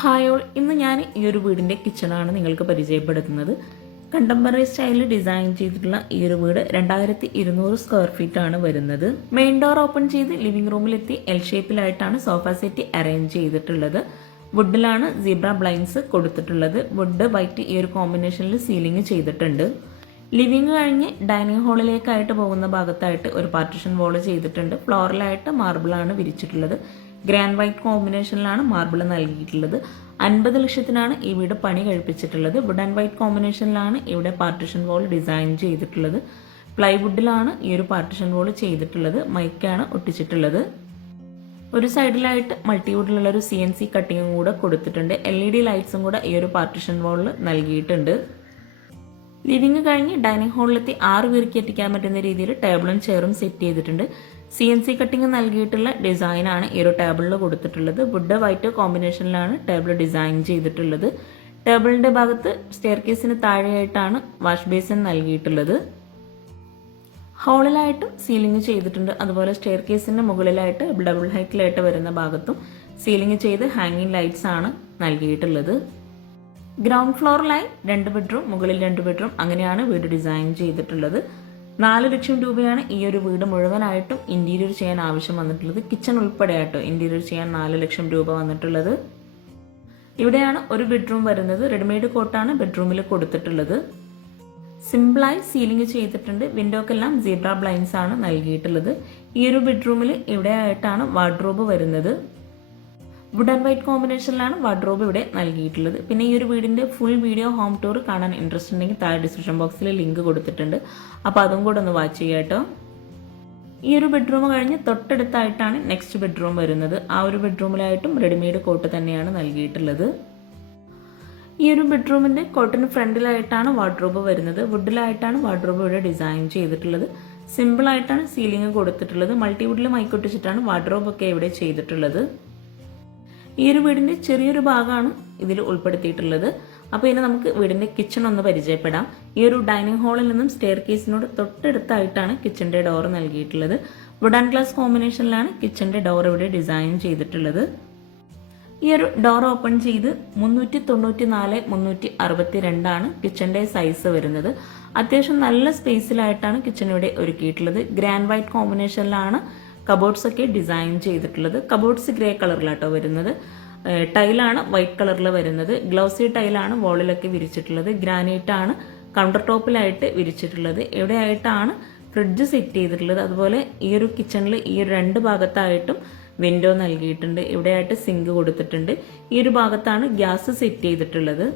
Hi all. ഇന്ന് ഞാൻ ഈ ഒരു വീടിന്റെ കിച്ചണാണ് നിങ്ങൾക്ക് പരിചയപ്പെടുത്തുന്നത്. കണ്ടംപററി സ്റ്റൈലിൽ ഡിസൈൻ ചെയ്തിട്ടുള്ള ഈ ഒരു വീട് രണ്ടായിരത്തി ഇരുന്നൂറ് സ്ക്വയർ ഫീറ്റ് ആണ് വരുന്നത്. മെയിൻ ഡോർ ഓപ്പൺ ചെയ്ത് ലിവിംഗ് റൂമിലെത്തി എൽ ഷേപ്പിലായിട്ടാണ് സോഫ സെറ്റ് അറേഞ്ച് ചെയ്തിട്ടുള്ളത്. വുഡിലാണ് സീബ്ര ബ്ലൈൻസ് കൊടുത്തിട്ടുള്ളത്. വുഡ് വൈറ്റ് ഈ ഒരു കോമ്പിനേഷനിൽ സീലിംഗ് ചെയ്തിട്ടുണ്ട്. ലിവിംഗ് കഴിഞ്ഞ് ഡൈനിങ് ഹാളിലേക്കായിട്ട് പോകുന്ന ഭാഗത്തായിട്ട് ഒരു പാർട്ടിഷൻ വോൾ ചെയ്തിട്ടുണ്ട്. ഫ്ലോറിലായിട്ട് മാർബിളാണ് വിരിച്ചിട്ടുള്ളത്. ഗ്രാൻഡ് വൈറ്റ് കോമ്പിനേഷനിലാണ് മാർബിൾ നൽകിയിട്ടുള്ളത്. അൻപത് ലക്ഷത്തിനാണ് ഈ വീട് പണി കഴിപ്പിച്ചിട്ടുള്ളത്. വുഡ് ആൻഡ് വൈറ്റ് കോമ്പിനേഷനിലാണ് ഇവിടെ പാർട്ടിഷൻ വോൾ ഡിസൈൻ ചെയ്തിട്ടുള്ളത്. പ്ലൈവുഡിലാണ് ഈ ഒരു പാർട്ടിഷൻ വോൾ ചെയ്തിട്ടുള്ളത്. മൈക്കാണ് ഒട്ടിച്ചിട്ടുള്ളത്. ഒരു സൈഡിലായിട്ട് മൾട്ടിവുഡിലുള്ള ഒരു സി എൻ സി കട്ടിങ്ങും കൂടെ കൊടുത്തിട്ടുണ്ട്. എൽ ഇ ഡി ലൈറ്റ്സും കൂടെ ഈ ഒരു പാർട്ടിഷൻ വോളിൽ നൽകിയിട്ടുണ്ട്. ലിവിങ് കഴിഞ്ഞ് ഡൈനിങ് ഹാളിലെത്തി ആറ് പേർക്ക് എത്തിക്കാൻ പറ്റുന്ന രീതിയിൽ ടേബിളും ചെയറും സെറ്റ് ചെയ്തിട്ടുണ്ട്. സി എൻ സി കട്ടിങ് നൽകിയിട്ടുള്ള ഡിസൈനാണ് ഈ ഒരു ടേബിളിൽ കൊടുത്തിട്ടുള്ളത്. വുഡ് വൈറ്റ് കോമ്പിനേഷനിലാണ് ടേബിൾ ഡിസൈൻ ചെയ്തിട്ടുള്ളത്. ടേബിളിന്റെ ഭാഗത്ത് സ്റ്റെയർ കേസിന് താഴെയായിട്ടാണ് വാഷ് ബേസിൻ നൽകിയിട്ടുള്ളത്. ഹോളിലായിട്ടും സീലിംഗ് ചെയ്തിട്ടുണ്ട്. അതുപോലെ സ്റ്റെയർ കേസിന്റെ മുകളിലായിട്ട് ഡബിൾ ഹൈറ്റിലായിട്ട് വരുന്ന ഭാഗത്തും സീലിംഗ് ചെയ്ത് ഹാങ്ങിങ് ലൈറ്റ്സ് ആണ് നൽകിയിട്ടുള്ളത്. ഗ്രൗണ്ട് ഫ്ലോറിലായി രണ്ട് ബെഡ്റൂം മുകളിൽ രണ്ട് ബെഡ്റൂം അങ്ങനെയാണ് വീട് ഡിസൈൻ ചെയ്തിട്ടുള്ളത്. നാല് ലക്ഷം രൂപയാണ് ഈ ഒരു വീട് മുഴുവനായിട്ടും ഇന്റീരിയർ ചെയ്യാൻ ആവശ്യം വന്നിട്ടുള്ളത്. കിച്ചൺ ഉൾപ്പെടെ ആയിട്ടോ ഇന്റീരിയർ ചെയ്യാൻ നാല് ലക്ഷം രൂപ വന്നിട്ടുള്ളത്. ഇവിടെയാണ് ഒരു ബെഡ്റൂം വരുന്നത്. റെഡിമെയ്ഡ് കോട്ടാണ് ബെഡ്റൂമിൽ കൊടുത്തിട്ടുള്ളത്. സിമ്പിളായി സീലിംഗ് ചെയ്തിട്ടുണ്ട്. വിൻഡോക്കെല്ലാം സീബ്ര ബ്ലൈൻസ് ആണ് നൽകിയിട്ടുള്ളത്. ഈ ഒരു ബെഡ്റൂമിൽ ഇവിടെ ആയിട്ടാണ് വാർഡ്രോബ് വരുന്നത്. വുഡ് ആൻഡ് വൈറ്റ് കോമ്പിനേഷനിലാണ് വാർഡ്രോബ് ഇവിടെ നൽകിയിട്ടുള്ളത്. പിന്നെ ഈ ഒരു വീടിന്റെ ഫുൾ വീഡിയോ ഹോം ടൂർ കാണാൻ ഇൻട്രസ്റ്റ് ഉണ്ടെങ്കിൽ താഴെ ഡിസ്ക്രിപ്ഷൻ ബോക്സിൽ ലിങ്ക് കൊടുത്തിട്ടുണ്ട്. അപ്പോൾ അതും കൂടെ ഒന്ന് വാച്ച് ചെയ്യാം കേട്ടോ. ഈ ഒരു ബെഡ്റൂം കഴിഞ്ഞ് തൊട്ടടുത്തായിട്ടാണ് നെക്സ്റ്റ് ബെഡ്റൂം വരുന്നത്. ആ ഒരു ബെഡ്റൂമിലായിട്ടും റെഡിമെയ്ഡ് കോട്ട് തന്നെയാണ് നൽകിയിട്ടുള്ളത്. ഈ ഒരു ബെഡ്റൂമിന്റെ കോട്ടിന് ഫ്രണ്ടിലായിട്ടാണ് വാർഡ്രോബ് വരുന്നത്. വുഡിലായിട്ടാണ് വാർഡ്രോബ് ഇവിടെ ഡിസൈൻ ചെയ്തിട്ടുള്ളത്. സിമ്പിൾ ആയിട്ടാണ് സീലിംഗ് കൊടുത്തിട്ടുള്ളത്. മൾട്ടി മൾട്ടിവുഡിൽ മൈക്കൊട്ടിച്ചിട്ടാണ് വാർഡ്രോബ് ഒക്കെ ഇവിടെ ചെയ്തിട്ടുള്ളത്. ഈ ഒരു വീടിന്റെ ചെറിയൊരു ഭാഗമാണ് ഇതിൽ ഉൾപ്പെടുത്തിയിട്ടുള്ളത്. അപ്പോൾ ഇനി നമുക്ക് വീടിന്റെ കിച്ചൺ ഒന്ന് പരിചയപ്പെടാം. ഈ ഒരു ഡൈനിങ് ഹാളിൽ നിന്നും സ്റ്റെയർ കേസിനോട് തൊട്ടടുത്തായിട്ടാണ് കിച്ചന്റെ ഡോർ നൽകിയിട്ടുള്ളത്. വുഡ് ആൻഡ് ഗ്ലാസ് കോമ്പിനേഷനിലാണ് കിച്ചന്റെ ഡോർ ഇവിടെ ഡിസൈൻ ചെയ്തിട്ടുള്ളത്. ഈ ഒരു ഡോർ ഓപ്പൺ ചെയ്ത് മുന്നൂറ്റി തൊണ്ണൂറ്റി നാല് മുന്നൂറ്റി അറുപത്തി രണ്ടാണ് കിച്ചന്റെ സൈസ് വരുന്നത്. അത്യാവശ്യം നല്ല സ്പേസിലായിട്ടാണ് കിച്ചൺ ഇവിടെ ഒരുക്കിയിട്ടുള്ളത്. ഗ്രാൻഡ് വൈറ്റ് കോമ്പിനേഷനിലാണ് കബോർഡ്സ് ഒക്കെ ഡിസൈൻ ചെയ്തിട്ടുള്ളത്. കബോർഡ്സ് ഗ്രേ കളറിലാട്ടോ വരുന്നത്. ടൈലാണ് വൈറ്റ് കളറിൽ വരുന്നത്. ഗ്ലൗസി ടൈലാണ് വോളിലൊക്കെ വിരിച്ചിട്ടുള്ളത്. ഗ്രാനൈറ്റ് ആണ് കൗണ്ടർ ടോപ്പിലായിട്ട് വിരിച്ചിട്ടുള്ളത്. എവിടെയായിട്ടാണ് ഫ്രിഡ്ജ് സെറ്റ് ചെയ്തിട്ടുള്ളത്? അതുപോലെ ഈ ഒരു കിച്ചണിൽ ഈ ഒരു രണ്ട് ഭാഗത്തായിട്ടും വിൻഡോ നൽകിയിട്ടുണ്ട്. ഇവിടെയായിട്ട് സിങ്ക് കൊടുത്തിട്ടുണ്ട്. ഈ ഒരു ഭാഗത്താണ് ഗ്യാസ് സെറ്റ് ചെയ്തിട്ടുള്ളത്.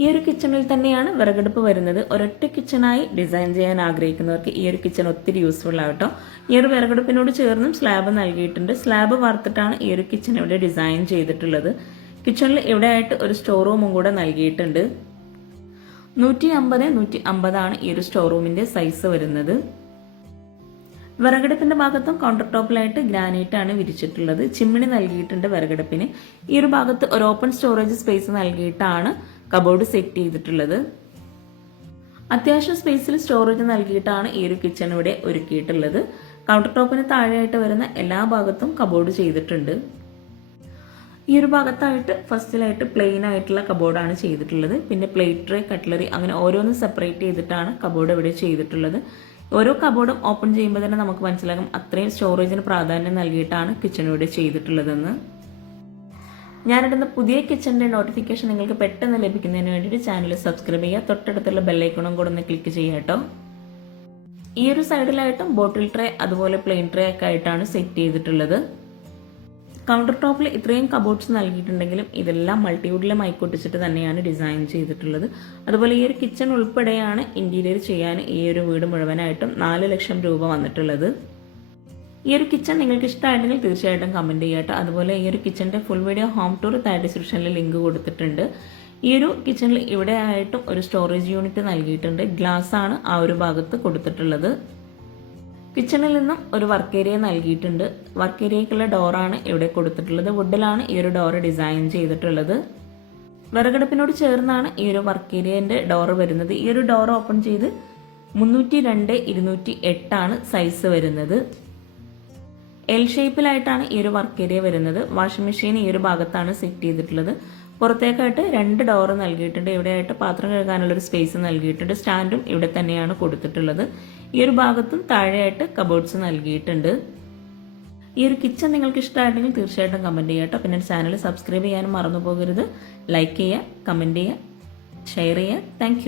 ഈ ഒരു കിച്ചണിൽ തന്നെയാണ് വിറകടുപ്പ് വരുന്നത്. ഒരൊറ്റ കിച്ചണായി ഡിസൈൻ ചെയ്യാൻ ആഗ്രഹിക്കുന്നവർക്ക് ഈ ഒരു കിച്ചൺ ഒത്തിരി യൂസ്ഫുൾ ആകട്ടോ ഈ ഒരു വിറകടുപ്പിനോട് ചേർന്നും സ്ലാബ് നൽകിയിട്ടുണ്ട്. സ്ലാബ് വാർത്തിട്ടാണ് ഈ ഒരു കിച്ചൺ ഇവിടെ ഡിസൈൻ ചെയ്തിട്ടുള്ളത്. കിച്ചണിൽ ഇവിടെ ആയിട്ട് ഒരു സ്റ്റോർ റൂമും കൂടെ നൽകിയിട്ടുണ്ട്. നൂറ്റി അമ്പത് നൂറ്റി അമ്പതാണ് ഈ ഒരു സ്റ്റോർ റൂമിന്റെ സൈസ് വരുന്നത്. വിറകടുപ്പിന്റെ ഭാഗത്തും കൗണ്ടർ ടോപ്പിലായിട്ട് ഗ്രാനൈറ്റ് ആണ് വിരിച്ചിട്ടുള്ളത്. ചിമ്മിണി നൽകിയിട്ടുണ്ട് വിറകടുപ്പിന്. ഈ ഒരു ഭാഗത്ത് ഒരു ഓപ്പൺ സ്റ്റോറേജ് സ്പേസ് നൽകിയിട്ടാണ് കബോർഡ് സെറ്റ് ചെയ്തിട്ടുള്ളത്. അത്യാവശ്യം സ്പേസിൽ സ്റ്റോറേജ് നൽകിയിട്ടാണ് ഈ ഒരു കിച്ചൺ ഇവിടെ ഒരുക്കിയിട്ടുള്ളത്. കൗണ്ടർ ടോപ്പിന് താഴെയായിട്ട് വരുന്ന എല്ലാ ഭാഗത്തും കബോർഡ് ചെയ്തിട്ടുണ്ട്. ഈ ഒരു ഭാഗത്തായിട്ട് ഫസ്റ്റിലായിട്ട് പ്ലെയിൻ ആയിട്ടുള്ള കബോർഡാണ് ചെയ്തിട്ടുള്ളത്. പിന്നെ പ്ലേറ്റ് ട്രേ കട്ട്ലറി അങ്ങനെ ഓരോന്നും സെപ്പറേറ്റ് ചെയ്തിട്ടാണ് കബോർഡ് ഇവിടെ ചെയ്തിട്ടുള്ളത്. ഓരോ കബോർഡും ഓപ്പൺ ചെയ്യുമ്പോൾ തന്നെ നമുക്ക് മനസ്സിലാകും അത്രയും സ്റ്റോറേജിന് പ്രാധാന്യം നൽകിയിട്ടാണ് കിച്ചൺ ഇവിടെ ചെയ്തിട്ടുള്ളതെന്ന്. ഞാനിടുന്ന പുതിയ കിച്ചണിന്റെ നോട്ടിഫിക്കേഷൻ നിങ്ങൾക്ക് പെട്ടെന്ന് ലഭിക്കുന്നതിന് വേണ്ടിയിട്ട് ചാനൽ സബ്സ്ക്രൈബ് ചെയ്യുക. തൊട്ടടുത്തുള്ള ബെല്ലൈക്കണും കൂടെ ഒന്ന് ക്ലിക്ക് ചെയ്യുക കേട്ടോ. ഈ ഒരു സൈഡിലായിട്ടും ബോട്ടിൽ ട്രേ അതുപോലെ പ്ലെയിൻ ട്രേ ഒക്കെ ആയിട്ടാണ് സെറ്റ് ചെയ്തിട്ടുള്ളത്. കൗണ്ടർ ടോപ്പിൽ ഇത്രയും കബോർഡ്സ് നൽകിയിട്ടുണ്ടെങ്കിലും ഇതെല്ലാം മൾട്ടിവുഡിലെ മൈക്കൊട്ടിച്ചിട്ട് തന്നെയാണ് ഡിസൈൻ ചെയ്തിട്ടുള്ളത്. അതുപോലെ ഈ ഒരു കിച്ചൺ ഉൾപ്പെടെയാണ് ഇന്റീരിയർ ചെയ്യാൻ ഈ ഒരു വീട് മുഴുവനായിട്ടും നാല് ലക്ഷം രൂപ വന്നിട്ടുള്ളത്. ഈ ഒരു കിച്ചൺ നിങ്ങൾക്ക് ഇഷ്ടമായിട്ടുണ്ടെങ്കിൽ തീർച്ചയായിട്ടും കമന്റ് ചെയ്യട്ടോ അതുപോലെ ഈ ഒരു കിച്ചന്റെ ഫുൾ വീഡിയോ ഹോം ടൂർ താഴെ ഡിസ്ക്രിപ്ഷനിൽ ലിങ്ക് കൊടുത്തിട്ടുണ്ട്. ഈ ഒരു കിച്ചണിൽ ഇവിടെ ആയിട്ടും ഒരു സ്റ്റോറേജ് യൂണിറ്റ് നൽകിയിട്ടുണ്ട്. ഗ്ലാസ് ആണ് ആ ഒരു ഭാഗത്ത് കൊടുത്തിട്ടുള്ളത്. കിച്ചണിൽ നിന്നും ഒരു വർക്ക് ഏരിയ നൽകിയിട്ടുണ്ട്. വർക്ക് ഏരിയക്കുള്ള ഡോറാണ് ഇവിടെ കൊടുത്തിട്ടുള്ളത്. വുഡിലാണ് ഈ ഒരു ഡോർ ഡിസൈൻ ചെയ്തിട്ടുള്ളത്. വിറകടുപ്പിനോട് ചേർന്നാണ് ഈ ഒരു വർക്ക് ഏരിയന്റെ ഡോർ വരുന്നത്. ഈ ഒരു ഡോർ ഓപ്പൺ ചെയ്ത് മുന്നൂറ്റി രണ്ട് ഇരുന്നൂറ്റി എട്ടാണ് സൈസ് വരുന്നത്. എൽ ഷേപ്പിലായിട്ടാണ് ഈ ഒരു വർക്ക് ഏരിയ വരുന്നത്. വാഷിംഗ് മെഷീൻ ഈ ഒരു ഭാഗത്താണ് സെറ്റ് ചെയ്തിട്ടുള്ളത്. പുറത്തേക്കായിട്ട് രണ്ട് ഡോർ നൽകിയിട്ടുണ്ട്. ഇവിടെയായിട്ട് പാത്രം കഴുകാനുള്ള ഒരു സ്പേസ് നൽകിയിട്ടുണ്ട്. സ്റ്റാൻഡും ഇവിടെ തന്നെയാണ് കൊടുത്തിട്ടുള്ളത്. ഈ ഒരു ഭാഗത്തും താഴെയായിട്ട് കബോർഡ്സ് നൽകിയിട്ടുണ്ട്. ഈ ഒരു കിച്ചൺ നിങ്ങൾക്ക് ഇഷ്ടമായിട്ടെങ്കിൽ തീർച്ചയായിട്ടും കമന്റ് ചെയ്യാം കേട്ടോ. പിന്നെ ചാനൽ സബ്സ്ക്രൈബ് ചെയ്യാനും മറന്നു പോകരുത്. ലൈക്ക് ചെയ്യുക കമന്റ് ചെയ്യുക ഷെയർ ചെയ്യുക. താങ്ക്